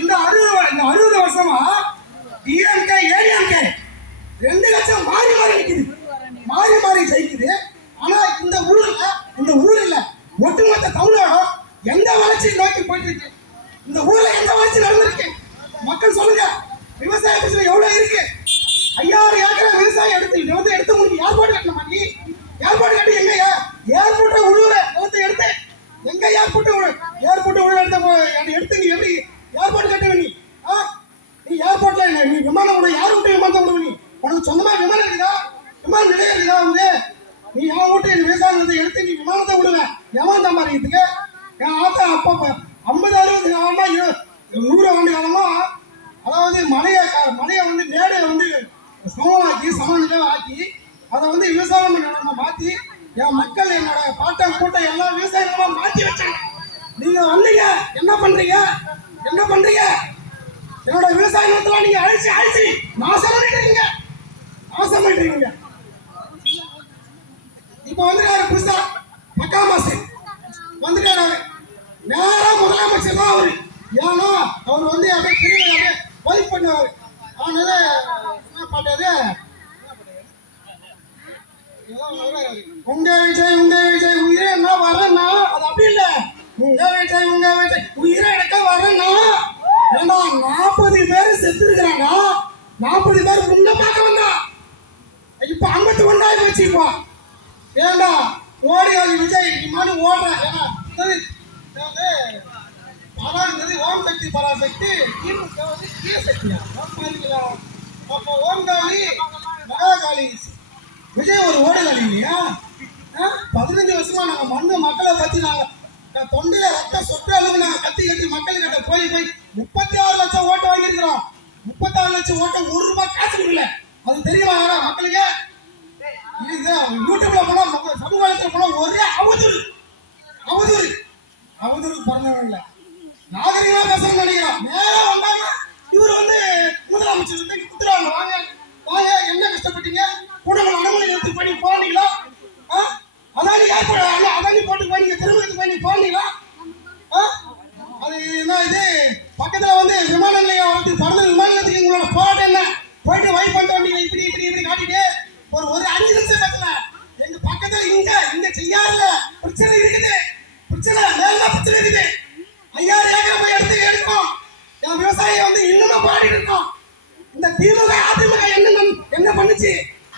இந்த 60 வருஷமா டிஎம்கே ஏடிஎம்கே 2 கட்சியும் மாறி மாறி நிக்குது, மாறி மாறி ஜெயிக்குது. ஆனா இந்த ஊர்ல ஒட்டுமொத்த தமிழ்நாடும் எந்த வளர்ச்சி நோக்கி போயிட்டு இருக்கு? இந்த ஊர்ல எந்த வளர்ச்சி நடந்திருக்கு? மக்கள் சொல்லுங்க. விவசாய பிரச்சனை எவ்வளவு இருக்கு? 5000 ஏக்கர் விவசாயம் எடுத்து முடிஞ்சு ஏர்போர்ட் கட்டணும் பண்ணி, ஏர்போர்ட் கட்டி எங்க ஏர்போர்ட்டை உழுவுற எடுத்து எங்க ஏர்போர்ட் உள்ள எடுத்து நீ எப்படி ஏர்போர்ட் கட்டுவ? நீ ஏர்போர்ட்ல நீ விமானம் விட யார் விட்டு விமானத்தை விடுவ? நீ உனக்கு சொந்தமா விமானம் இருக்குதா? விமான நிலையம் இருக்குதா? வந்து நீ என் வீட்டு விவசாயத்தை எடுத்து நீ விமானத்தை விடுவேன் எவன் சம்பாதிக்கிறதுக்கு? என் ஆத்தா அப்பா 50-60 காலமா 100 ஆண்டு காலமா அதாவது மலையை வந்து மேடை வந்து சமநிலை ஆக்கி அதை வந்து விவசாயம் நிலமா மாற்றி என் மக்கள் என்னோட பாட்டம் கூட்டம் எல்லாம் விவசாய நிலமா மாற்றி வச்சாங்க. நீங்க வந்தீங்க என்ன பண்றீங்க? என்னோட விவசாய நிலத்தெல்லாம் நீங்க அழிச்சு நாசம் பண்ணிட்டு இப்ப வந்துட்டாரு புதுசா பக்காமாசு வந்துட்டாரு. நேரா முதலமைச்சர் தான் அவரு. ஏன்னா அவர் வந்து அப்படியே திரும்ப வைப் பண்ணுவாரு. அதனால என்ன பண்ணாரு, உங்க விஜய் உயிரை என்ன வரேன்னா அது அப்படி இல்லை. உங்க விஜய் உயிரை எடுக்க வரேன்னா ஏன்னா 40 பேர் செத்து இருக்கிறாங்க. 40 பேர் முன்ன பார்க்க வந்தா இப்ப 51 வச்சு இப்போ ஏண்டா ஓடி விஜய் நீ மாதிரி ஓடுற. ஏன்னா ஓம் சக்தி பராசக்தி திமுக வந்து கீழ சக்தியா அப்போ ஓம் காளி மகாகாளி விஜய் ஒரு ஓடுகாளி இல்லையா? 15 வருஷமா நாங்க மக்களை பத்தி நாங்க தொண்டையில ரத்த சொட்டு அளவு நாங்க கத்தி மக்கள்கிட்ட போய் 36 லட்சம் ஓட்டு வாங்கியிருக்கிறோம். 36 லட்சம் ஓட்டு 1 ரூபாய் காசு கொடுக்கல. அது தெரியுமா மக்களுக்கு? யூடியூப்ல போனா சமூக வலைத்தளத்துல போனா ஒரே அவதூறு பண்ணல. நாகரிகமா பேசணும்னு நினைக்கிறோம். நேரம் வந்தாங்க இவர் வந்து முதலமைச்சர் குத்துறாங்க. வாங்க என்ன கஷ்டப்பட்டீங்க? குடும்பம் அனுமதி எடுத்து பண்ணி போனீங்களா? அதானி போட்டு பண்ணீங்க, திருமணத்துக்கு பண்ணி போனீங்களா? அது என்ன இது பக்கத்துல வந்து விமான நிலையம் வந்து பறந்த விமான நிலையத்துக்கு உங்களோட போராட்டம் என்ன? போயிட்டு வைப் பண்ணிட்டு வந்தீங்க இப்படி காட்டிட்டு ஒரு 5 நிமிஷம் பேசல. எங்க பக்கத்துல இங்க செய்யாத பிரச்சனை இருக்குது. பிரச்சனை 5000 ஏக்கர் போய் எடுக்கணும். என் விவசாயியை வந்து இன்னும் போராடிட்டு இருக்கோம். இந்த திமுக அதிமுக என்ன பண்ணுச்சு?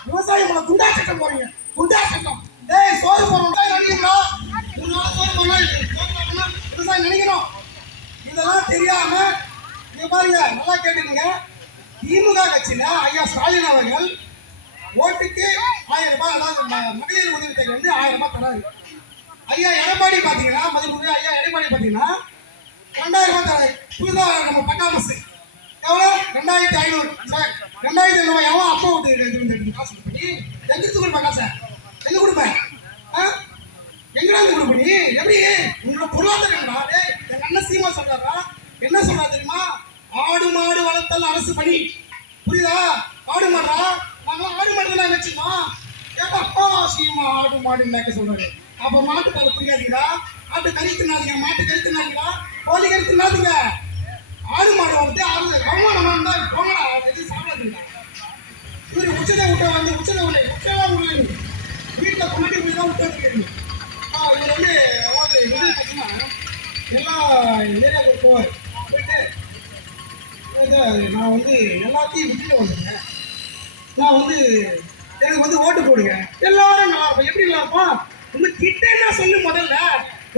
விவசாயம் குண்டா சட்டம் போறீங்க. குண்டா சட்டம் சோறு போறோம் நினைக்கிறீங்களா? விவசாயம் நினைக்கிறோம். இதெல்லாம் தெரியாம நீங்க பாருங்க, நல்லா கேட்டுக்கங்க. திமுக கட்சியில ஐயா ஸ்டாலின் அவர்கள் ஓட்டுக்கு 1000 ரூபாய், அதாவது மகளிர் உதவி தொகை வந்து 1000 ரூபாய் தராரு. ஐயா எடப்பாடி பாத்தீங்கன்னா ஐயா எடப்பாடி பாத்தீங்கன்னா 2000 ரூபாய் தராரு. புதுதா நம்ம பட்டாமசு எவ்வளவு 2500. 2500 ரூபாய் எவ்வளவு அப்பா ஓட்டு காசு பண்ணி எங்கிட்டு கொடுப்பேன்? காசை எங்க கொடுப்பேன்? எங்கடா கொடுப்ப? நீ எப்படி உங்களோட பொருளாதாரம்? எங்க அண்ணன் சீமா சொல்றாரா? என்ன சொல்றா தெரியுமா? ஆடு மாடு வளர்த்தல் அரசு பணி. புரியுதா? ஆடு மாடா நாங்களாம் ஆடு மாடு தான் வச்சுக்கோம். ஏப்பா சீமா ஆடு மாடு மேய்க்க சொல்றாரு. அப்ப மாட்டு பால் புரியாதீங்களா? ஆட்டு கறி தின்னாதீங்க, மாட்டு கறி தின்னாதீங்களா, கோழி கறி தின்னாதீங்க. ஆடு மாடு வந்து அவமானமா இருந்தா போங்கடா, எது சாப்பிடாதீங்க. இவரு உச்சதை விட்ட வந்து உச்சதான் வீட்டில் கொண்டாடி போய் தான் விட்டு இவர் வந்து விஜய் பார்த்தீங்கன்னா எல்லா ஏரியாவுக்கு போவார். போயிட்டு நான் வந்து எல்லாத்தையும் விட்டுட்டு வந்துடுங்க. நான் வந்து எனக்கு வந்து ஓட்டு போடுங்க. எல்லாரும் நல்லா இருப்பேன். எப்படி நல்லா இருப்பான்? உங்க திட்டம் என்ன சொல்லு முதல்ல.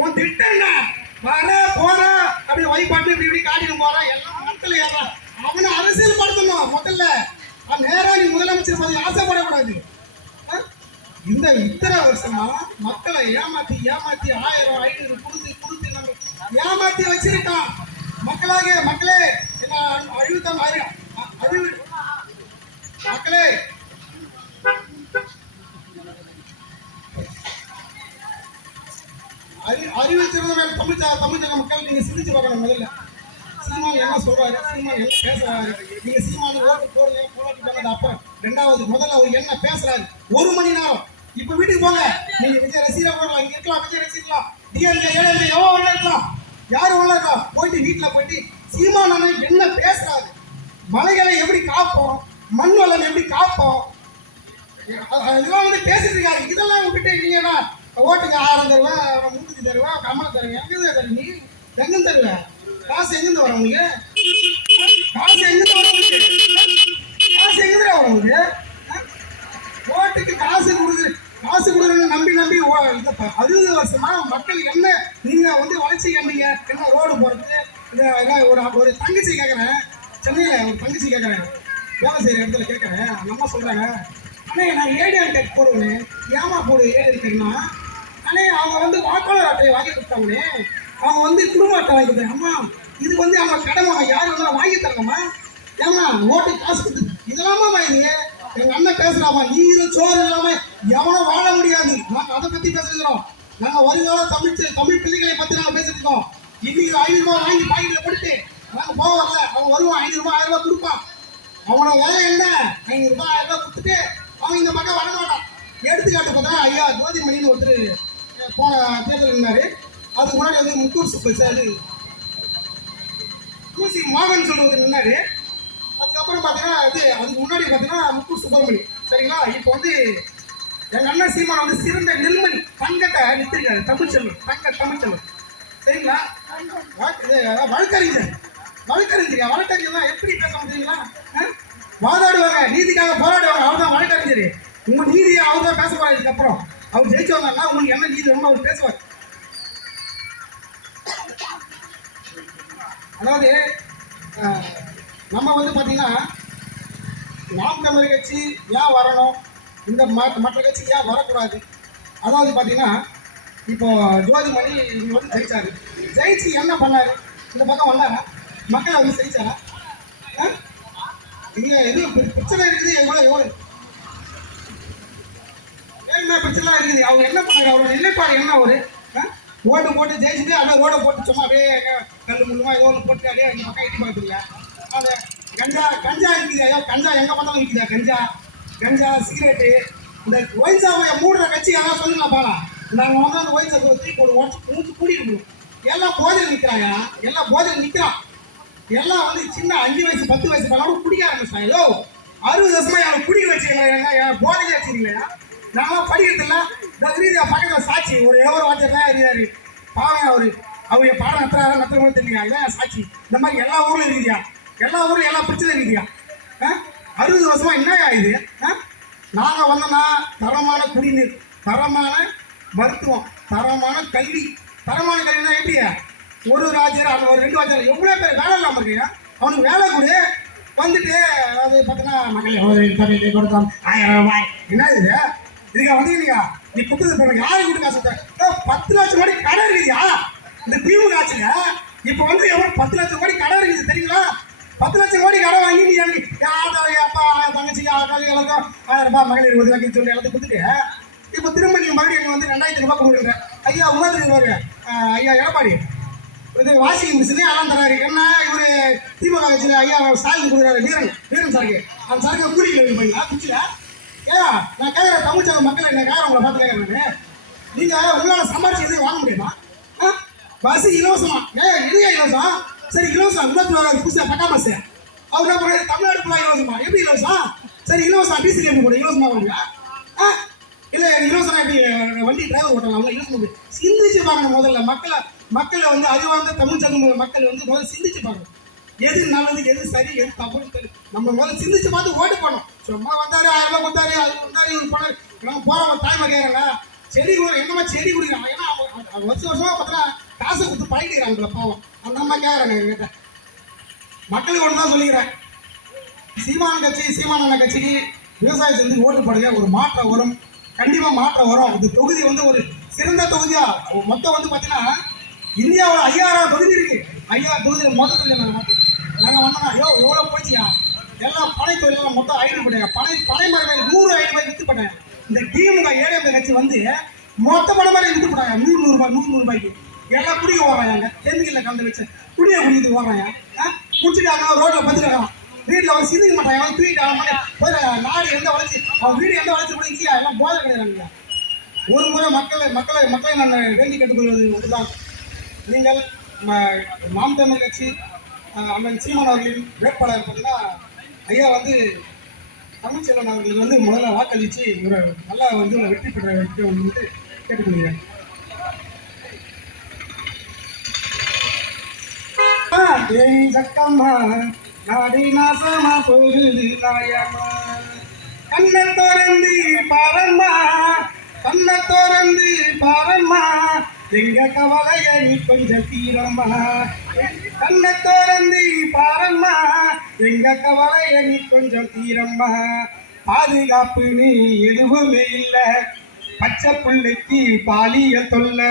உன் திட்டம் என்ன? வர போற அப்படி வைப்பாட்டு இப்படி காட்டிட்டு போறான். எல்லாம் மக்கள் ஏறான். அவனை அரசியல் படுத்தணும் முதல்ல. நேரா நீ முதலமைச்சர் பதவி ஆசைப்படக்கூடாது. இந்த இத்தனை வருஷமா மக்களை ஏமாத்தி 1000 500 கொடுத்து நம்ம ஏமாத்தி வச்சிருக்கான். மக்களே என்ன மக்களே அறிவியல் சிறந்த தமிழக மக்கள் நீங்க சிந்திச்சு பார்க்கணும். முதல்ல சீமான் என்ன சொல்றாரு, சீமான் என்ன பேசுறாரு, நீங்க சீமான ஓட்டு போடுங்க போராட்டி பண்ணது. அப்புறம் 2வது முதல்ல அவர் என்ன பேசுறாரு 1 மணி நேரம். இப்ப வீட்டுக்கு போங்க. நீங்க விஜய் ரசிகரா போடலாம், இங்க இருக்கலாம், விஜய் ரசிக்கலாம், டிஎம்கே ஏடிஎம்கே எவ்வளவு உள்ள இருக்கலாம், யாரும் உள்ள இருக்கா, போயிட்டு வீட்டுல போயிட்டு சீமானனை என்ன பேசுறாரு, மலைகளை எப்படி காப்போம், மண் வளம் எப்படி காப்போம், இதெல்லாம் வந்து பேசிட்டு இருக்காரு. இதெல்லாம் விட்டுட்டு நீங்கன்னா ஓட்டுக்கு 1000 தருவேன், 30 தருவேன், கம்மலை தருவேன், எங்க தருவேன், நீ எங்க தருவேன், காசு எங்கிருந்து வர உங்களுக்கு, காசு எங்கிருந்து வர உங்களுக்கு, காசு எங்கிருந்து வர உங்களுக்கு, ஓட்டுக்கு காசு கொடுக்குறேன்னு நம்பி 60 வருஷமா மக்கள் என்ன நீங்க வந்து வளர்ச்சி கண்டீங்க, என்ன ரோடு போறது, ஒரு தங்கச்சி கேட்கறேன், சென்னையில ஒரு தங்கச்சி கேட்கறேன், வேலை செய்யற இடத்துல கேட்கறேன், நம்ம சொல்றாங்க, அண்ணே நான் ஏடிஎம் டெக் போடுவேன், ஏமா போடு ஏடிஎம் டெக்னா, அண்ணே அவங்க வந்து வாக்காளர் அட்டையை வாங்கி கொடுத்தாங்கண்ணே, அவங்க வந்து குடும்ப அட்டை வாங்கி கொடுத்தாங்க, அம்மா இது வந்து அவங்க கடமை, யாரும் வந்து வாங்கி தரணுமா, ஏமா ஓட்டு காசு கொடுத்து இதெல்லாமா வாங்கிங்க, எங்க அண்ணன் பேசுறாமா, நீரும் சோறு இல்லாம எவனும் வாழ முடியாது. நாங்க அதை பத்தி பேசுகிறோம். நாங்க வருங்கால தமிழ் பிள்ளைகளை பத்தி நாங்க பேசிட்டு இருக்கோம். இன்னைக்கு 500 ரூபாய் வாங்கி பாக்கெட்ல போட்டு நாங்க போக வரல, அவங்க வருவான் 500 ரூபாய் 1000 ரூபாய் கொடுப்பான், அவனோட வேலை என்ன, 500 ரூபாய் 1000 ரூபாய் கொடுத்துட்டு அவன் இந்த பக்கம் வரமாட்டான். எடுத்துக்காட்டு பார்த்தா ஐயா ஜோதிமணின்னு ஒருத்தர் போன தேர்தல் இருந்தாரு. அதுக்கு முன்னாடி வந்து முக்கூர் சுப்பு தூசி மோகன் சொல்றது நின்னாரு. அதுக்கப்புறம் பார்த்தீங்கன்னா அதுக்கு முன்னாடி பார்த்தீங்கன்னா முக்கூர் சுப்பிரமணி, சரிங்களா. இப்போ வந்து எங்கள் அண்ணன் சீமான் வந்து சிறந்த நெல்மணி தங்கத்தை நிறுத்திருக்காரு, தமிழ்ச்செல்வன், சரிங்களா. வழக்கறிஞர்லாம் எப்படி பேச முடியுங்களா, வாதாடுவாங்க, நீதிக்காக போராடுவாங்க, அவர் தான் வழக்கறிஞர். உங்க நீதியை அவர் தான் பேச போறாரு. இதுக்கப்புறம் அவர் ஜெயிச்சவங்கன்னா உங்களுக்கு என்ன நீதி வேணுமோ அவர் பேசுவார். அதாவது நம்ம வந்து பார்த்தீங்கன்னா நாம் தமிழர் கட்சி ஏன் வரணும், இந்த மற்ற கட்சி ஏன் வரக்கூடாது. அதாவது பார்த்தீங்கன்னா இப்போ ஜோதிமணி இங்கே வந்து ஜெயிச்சாரு, ஜெயிச்சு என்ன பண்ணாரு, இந்த பக்கம் வந்தாரா, மக்களை வந்து ஜெயிச்சாரா, இங்கே எது பிரச்சனை இருக்குது, எவ்வளோ என்ன பிரச்சனை இருக்குது, அவங்க என்ன பண்ணாரு, அவரோட நிலைப்பாடு என்ன, ஒரு ஓட்டு போட்டு ஜெயிச்சுட்டு அப்படியே ரோடை போட்டு சும்மா அப்படியே கல் முள்ளுமா ஏதோ ஒன்று போட்டு அப்படியே இந்த பக்கம் எட்டி பார்த்துருங்க. அது கஞ்சா இருக்குது, ஐயோ கஞ்சா எங்கே பார்த்தாலும் இருக்குதா, கஞ்சா சிகரெட்டு, இந்த ஒயின் சாமையை மூடுற கட்சி யாராவது சொல்லுங்களா பாலாம். நாங்கள் வந்து அந்த ஒயின் சாப்பை தூக்கி ஒரு மூச்சு கூட்டிட்டு எல்லாம் போதையில் நிற்கிறாங்க, எல்லாம் போதையில் நிற்கிறான், எல்லாம் வந்து சின்ன 5 வயசு 10 வயசு பண்ணாலும் குடிக்க ஆரம்பிச்சாங்க. ஐயோ 60 வருஷமா எனக்கு குடிக்க வச்சுருக்கீங்களா, போதையே வச்சுருக்கீங்களா, நாங்களாம் படிக்கிறதில்ல. இந்த பக்கத்தில் சாட்சி ஒரு வாட்சர் தான் இருந்தாரு, பாவம் அவங்க பாடம் நத்துற தெரியல, இதான் சாட்சி. இந்த மாதிரி எல்லா ஊர்லையும் இருக்குதியா, எல்லா ஊர்லையும் எல்லா பிரச்சனை இருக்குதியா. 60 வருஷமா என்ன இது. நாங்கள் வந்தோம்னா தரமான குடிநீர், தரமான மருத்துவம், தரமான கல்வி, தரமான கல்வினா எப்படி, ஒரு ராஜர் அந்த ஒரு 2 வாஜர் எவ்வளோ பேர் வேலை இல்லாமல் இருக்கீங்க, அவனுக்கு வேலை கொடு வந்துட்டு. அதாவது பார்த்தீங்கன்னா மக்கள் கொடுத்தோம் 1000 ரூபாய், என்ன இது, இதுக்கு வந்துக்கிறீங்க நீ குடுத்தது போன யாரு கூட காசு 10 லட்சம் கோடி கடை இருக்குதியா இந்த திமுக ஆட்சியில. இப்போ வந்து எவ்வளோ 10 லட்சம் கோடி கடை இருக்குது தெரியுங்களா, 10 லட்சம் கோடி கடை வாங்கி நீ அப்பா தங்கச்சிக்கு எல்லாருக்கும் 1000 ரூபாய் மகளிர் உதவி சொல்லி எல்லாத்தையும் கொடுத்துட்டு இப்போ திரும்ப நீ மறுபடியும் வந்து 2000 ரூபாய் கொடுக்குறீங்க. ஐயா உமாதிரி ஒரு ஐயா எடப்பாடி இது வாஷிங் மிஷினே எல்லாம் தராரு. என்ன இவரு திமுக கட்சியில் ஐயா ஸ்டாலின் கொடுக்குறாரு, வீரன் சாருக்கு, அந்த சாருக்கு கூலி பண்ணீங்களா குச்சில. நான் கேட்குறேன் தமிழ்ச்சங்க மக்கள் என்ன கேட்குறேன், உங்களை பார்த்து கேட்குறேன், நீங்கள் உங்களால் சம்பாதிச்சு இது வாங்க முடியுமா, பஸ் இலவசமா, இதுவே இலவசம், சரி இலவசம் உள்ளத்துல புதுசாக பட்டா பஸ் அவர் என்ன பண்ணுறது, தமிழ்நாடு ஃபுல்லாக இலவசமா, எப்படி இலவசம், சரி இலவசம் டீசல் எப்படி கூட இலவசமாக கொடுங்க, இல்லை இலவசம் எப்படி வண்டி டிரைவர் ஓட்டலாம், அவ்வளோ இலவசம். சிந்திச்சு பார்க்கணும் முதல்ல, மக்களை வந்து அறிவார்ந்த தமிழ் சமூக மக்கள் வந்து முதல்ல சிந்திச்சு பார்க்கணும், எது நல்லது எது சரி எது தப்புன்னு தெரியும். நம்ம முதல்ல சிந்திச்சு பார்த்து ஓட்டு பண்ணணும். சும்மா வந்தாரு 1000 ரூபாய் கொடுத்தாரு, அது கொடுத்தாரு, இவர் பணம் நம்ம போகிறவங்க தாய்மா கேட்கறாங்க, செடி கூட என்னமா செடி குடிக்கிறாங்க, ஏன்னா வருஷமா பார்த்தா காசை கொடுத்து பழகிக்கிறாங்கள பாவம், அந்த அம்மா கேட்குறாங்க என்கிட்ட. மக்களுக்கு ஒன்று தான் சொல்லிக்கிறேன், சீமான கட்சி சீமான கட்சிக்கு விவசாயம் செஞ்சு ஓட்டு போடுங்க, ஒரு மாற்றம் வரும், கண்டிப்பாக மாற்றம் வரும். இந்த தொகுதி வந்து ஒரு சிறந்த தொகுதியா, மொத்தம் வந்து பார்த்தீங்கன்னா இந்தியாவில் 5000 தொகுதி இருக்கு. 5000 தொகுதியில் மொத்த தொகுதி நாங்கள் வந்தோம்னா ஐயோ எவ்வளோ போச்சியா, எல்லாம் பனை தொழிலாம் மொத்தம் ஐடி போட்டாங்க, பனை மரங்கள் 100 ஐடி ரூபாய் விற்று போட்டாங்க. இந்த திமுக ஏடிஎம் கட்சி வந்து மொத்த பணம் மாதிரி விற்று போட்டாங்க, 100 ரூபாய் 100 ரூபாய்க்கு எல்லாம் குடிக்க ஓடுறாங்க, கெமிக்கலில் கலந்து வச்சு குடியை குடிக்கிட்டு ஓடுறாங்க, குடிச்சிட்டாங்க ரோட்டில் பத்துட்டாங்க, வீட்டில் அவன் சிந்திக்க மாட்டாங்க, அவன் தூக்கிட்டு நாடு எந்த வளர்ச்சி, அவன் வீடு எந்த வளர்ச்சி கூட இல்லையா, எல்லாம் போதை கிடையாது. ஒரு முறை மக்களை நான் வேண்டி கேட்டுக்கொள்வது ஒன்றுதான், நீங்கள் நாம் தமிழ் கட்சி அண்ணன் சீமான் அவர்களின் வேட்பாளர் பார்த்தீங்கன்னா ஐயா வந்து தமிழ்ச்செல்வன் அவர்களுக்கு வந்து முதல்ல வாக்களித்து ஒரு நல்லா வந்து வெற்றி பெற வைக்க வந்து கேட்டுக்கொள்கிறேன். தேவி சக்கம்மா நாடி நாசமா போகுது நாயம்மா, கண்ணை திறந்து பாரம்மா, கண்ணை திறந்து பாரம்மா, எங்க கவலைய நீ கொஞ்சம் தீரம்மா, கண்ணை திறந்து பாரம்மா, எங்க கவலைய நீ கொஞ்சம் தீரம்மா, பாதுகாப்புன்னு எதுவுமே இல்லை, பச்சை பிள்ளைக்கு பாலியல் தொல்ல,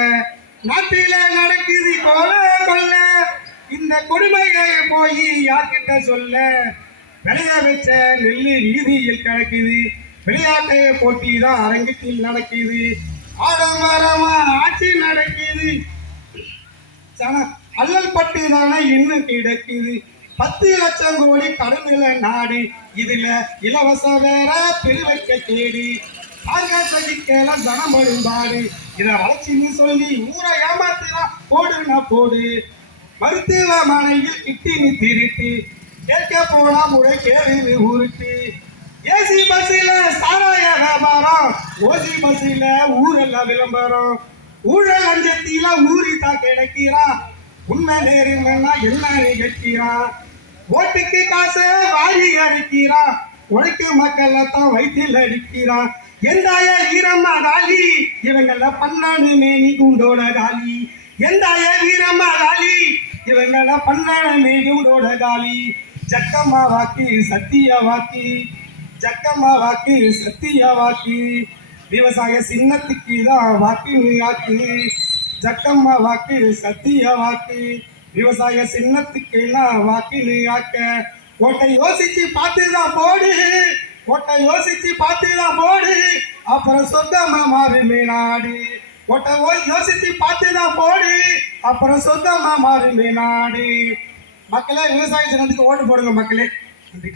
நாட்டில நடக்குது கொலை கொல்ல, இந்த கொடுமையை போய் யார்கிட்ட சொல்ல, விளைய வச்ச நெல்லு நீதியில் கிடக்குது, விளையாட்டு போட்டி தான் அரங்கத்தில் நடக்குது, ஆடம்பரமா ஆட்சி நடக்குது, அல்லல் பட்டு தானே இன்னும் கிடக்குது, 10 லட்சம் கோடி கடனில நாடு, இதுல இலவச வேற பெருவைக்க தேடி, சகிக்கலாம் தனம் வரும்பாடு, இதை வளர்ச்சின்னு சொல்லி ஊரை ஏமாத்துறான் போடுனா போடு, மருத்துவமனையில் கிட்டினி திருட்டு, கேட்க போனா முறை கேள்வி உருட்டு, ஏசி பஸ்ல சாராய வியாபாரம், ஓசி பஸ்ல ஊரெல்லாம் விளம்பரம், ஊழல் அஞ்சத்தில ஊறித்தான் கிடைக்கிறான், உண்மை நேருங்கன்னா என்ன நிகழ்க்கிறான், ஓட்டுக்கு காசை வாங்கி அடிக்கிறான், உழைக்கும் மக்களை தான் வயிற்றில் அடிக்கிறான், எந்தாய வீரம்மா காலி, இவங்கள பன்னாடு மேனி குண்டோட காலி, எந்தாய வீரம்மா காலி, இவங்கள பன்னாடு மேனி குண்டோட காலி, ஜக்கம்மா வாக்கு சத்திய வாக்கு, ஜக்கம்மா வாக்கு சத்திய வாக்கு, விவசாய சின்னத்துக்கு தான் வாக்கு ஆக்கு, ஜக்கம்மா வாக்கு சத்திய வாக்கு, விவசாய சின்னத்துக்கு எல்லாம் வாக்கு ஆக்க, ஓட்டை யோசிச்சு பார்த்துதான் போடு, ஓட்டை யோசிச்சு பார்த்துதான் போடு, அப்புறம் சொந்தமா மாறுமே நாடு, ஓட்டை யோசிச்சு பார்த்துதான் போடு, அப்புறம் சொந்தமா மாறுமே நாடு. மக்களே, விவசாய சின்னத்துக்கு ஓட்டு போடுங்க மக்களே. நன்றி.